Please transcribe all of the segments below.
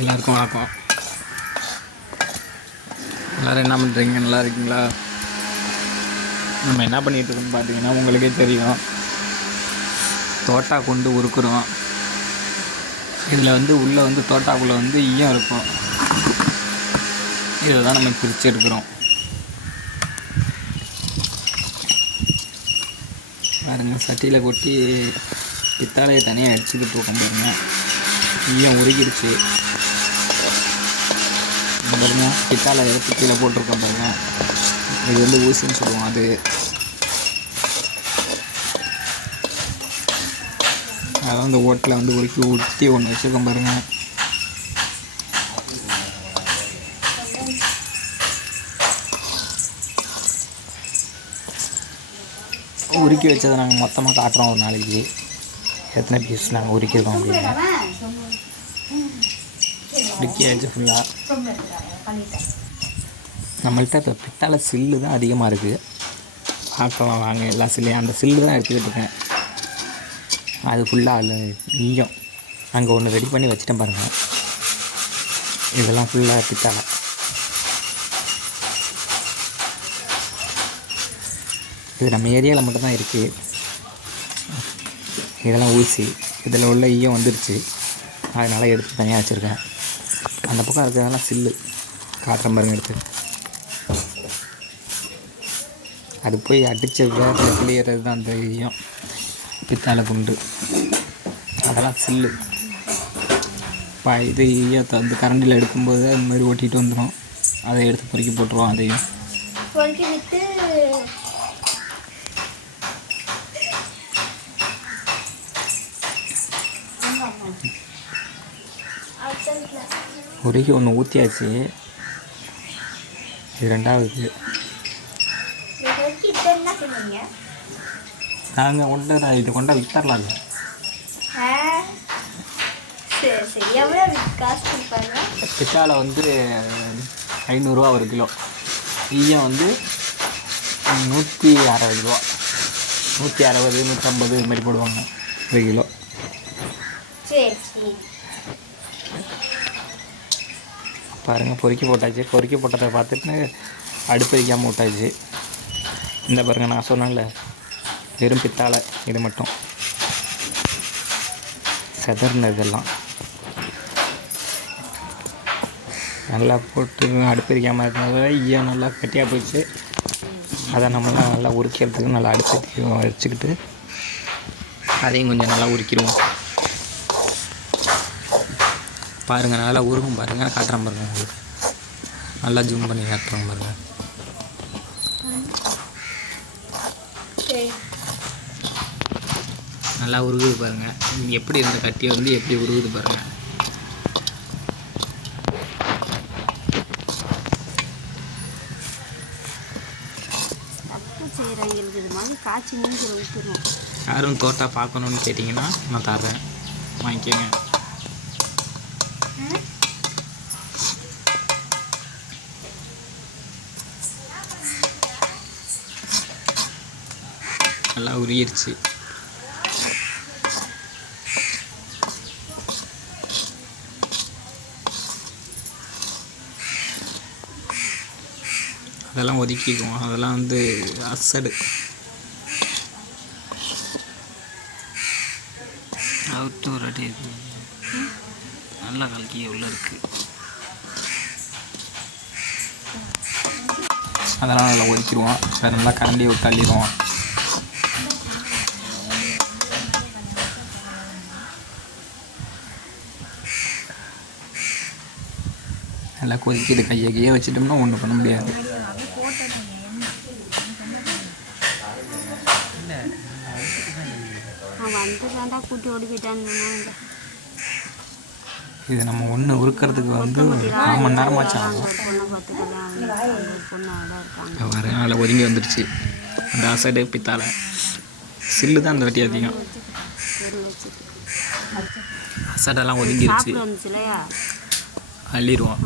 எல்லாருக்கும் வணக்கம். எல்லோரும் என்ன பண்ணுறீங்க? நல்லா இருக்கீங்களா? நம்ம என்ன பண்ணிகிட்டு இருக்கோம்னு பார்த்தீங்கன்னா உங்களுக்கே தெரியும். தோட்டா கொண்டு உருக்குறோம். இதில் உள்ளே தோட்டாக்குள்ளே ஈயம் இருக்கும். இதை தான் நம்ம பிரித்து எடுக்கிறோம். பாருங்கள், சட்டியில் கொட்டி பித்தாளையை தனியாக அடிச்சுக்கிட்டு இருக்கோம். பாருங்கள், ஈயம் உருகிடுச்சு. பாருங்க, பித்தாளை எடுத்து கீழே போட்டிருக்கோம். பாருங்கள், இது ஊசின்னு சொல்லுவோம். அது அதான் இந்த ஓட்டில் உருக்கி ஊற்றி ஒன்று வச்சுருக்கோம். பாருங்கள், உருக்கி வச்சதை நாங்கள் மொத்தமாக காட்டுறோம். ஒரு நாளைக்கு எத்தனை பீஸ் நாங்கள் உருக்கியிருக்கோம் அப்படின்னு. உருக்கியாச்சு ஃபுல்லாக. நம்மள்கிட்ட இப்போ பித்தாளை சில்லு தான் அதிகமாக இருக்குது. பார்க்கலாம் வாங்க, எல்லா சில்லையும் அந்த சில்லு தான் எடுத்துக்கிட்டு இருக்கேன். அது ஃபுல்லாக அதில் ஈயம். அங்கே ஒன்று ரெடி பண்ணி வச்சுட்டேன். பாருங்கள், இதெல்லாம் ஃபுல்லாக பித்தாளை. இது நம்ம ஏரியாவில் மட்டும்தான் இருக்குது. இதெல்லாம் ஊசி. இதில் உள்ள ஈயம் வந்துருச்சு, அதனால் எடுத்து தனியாக வச்சுருக்கேன். அந்த பக்கம் இருக்கிறதெல்லாம் சில்லு காட்டுற பாருங்க. எடுத்து அது போய் அடித்த வேகத்தில் கிளியறது தான் அந்த ஈயம். பித்தாளை குண்டு அதெல்லாம் சில்லு. இது ஈயத்தை கரண்டில் எடுக்கும்போது அது மாதிரி ஓட்டிகிட்டு வந்துடும். அதை எடுத்து பொறுக்கி போட்டுருவோம். அதையும் பொறுக்கி விட்டு உருகி ஒன்று ஊற்றியாச்சு. இது ரெண்டாவது. நாங்கள் இது கொண்டா விற்கலாம். பித்தாளை 500 ஒரு கிலோ. ஈயம் 160 ரூபா. 160, 150 இது மாதிரி போடுவாங்க ஒரு கிலோ. பாருங்கள், பொறுக்கி போட்டாச்சு. பொறுக்கி போட்டதை பார்த்துட்டு அடுப்பு வைக்காமல் விட்டாச்சு. இந்த பாருங்கள், நான் சொன்னேன்ல வெறும் பித்தாளை. இது மட்டும் செதர்னு இதெல்லாம் நல்லா போட்டு அடுப்பு வைக்காமல் இருக்கிறத ஈயம் நல்லா கட்டியாக போயிடுச்சு. அதை நம்மளாம் நல்லா உரிக்கிறதுக்கு நல்லா அடுப்பு வச்சுக்கிட்டு அதையும் கொஞ்சம் நல்லா உரிக்கிடுவோம். பாருங்கள், நல்லா உருகும். பாருங்கள், காட்டுறேன் பாருங்கள். உங்களுக்கு நல்லா ஜூம் பண்ணி காட்டுறோம். பாருங்கள், நல்லா உருகுது. பாருங்கள், எப்படி இருந்த கட்டியை எப்படி உருகுது பாருங்கள். யாரும் தோட்டா பார்க்கணுன்னு கேட்டிங்கன்னா நான் தர்றேன், வாங்கிக்கோங்க. நல்லா உருகிருச்சு. அதெல்லாம் ஒதுக்கிக்குவோம். அதெல்லாம் அசடு அவுட்டு ஒரு அடி நல்லா கலக்கி உள்ள இருக்குது. அதெல்லாம் நல்லா ஒதுக்கிடுவோம். அதை நல்லா கரண்டி விட்டு தள்ளிடுவோம். நல்லா கொதிக்கிது. கையை வச்சுட்டோம்னா ஒன்றும் பண்ண முடியாது. இது நம்ம ஒன்று உருக்கிறதுக்கு 1 மணி நேரமாச்சு ஆகும். அதனால் ஒதுங்கி வந்துடுச்சு. அந்த அசடு பித்தாளை சில்லு தான் அந்த வாட்டி அதிகம். அசடெல்லாம் ஒதுங்கிடுச்சு. அள்ளிடுவோம்.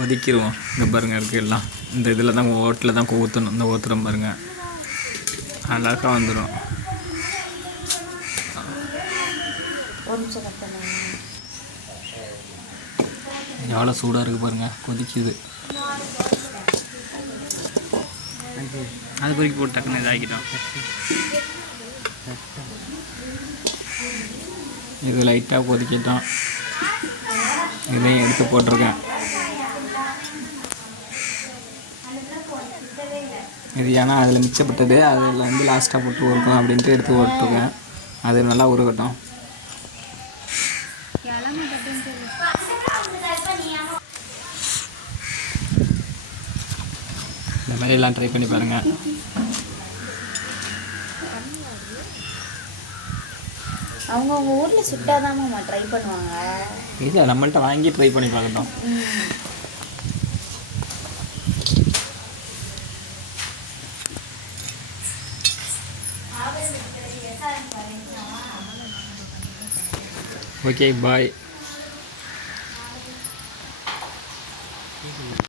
ஒதுக்கிடுவோம். இந்த பாருங்கள் இருக்குது எல்லாம். இந்த இதில் தான் ஓட்டில் தான் ஊற்றணும். இந்த ஊற்றுறோம் பாருங்கள். அழகாக வந்துடும். எவ்வளோ சூடாக இருக்குது பாருங்கள், கொதிக்குது. அது பொறுக்கி போட்டு டக்குன்னு இதாகிட்டோம். இது லைட்டாக கொதிக்கிட்டோம். இதையும் எடுத்து போட்டிருக்கேன். இது ஏன்னா அதில் மிச்சப்பட்டது, அதில் வந்து லாஸ்ட்டாக போட்டு ஊறணும் அப்படின்ட்டு எடுத்து போட்டிருக்கேன். அது நல்லா உருகட்டும். இந்த மாதிரி எல்லாம் ட்ரை பண்ணி பாருங்கள். அவங்க ஊரில் சுட்டாதாம்மா ட்ரை பண்ணுவாங்க. இல்லை, நம்மள்கிட்ட வாங்கி ட்ரை பண்ணி பார்க்கட்டும். ஓகே, பாய்.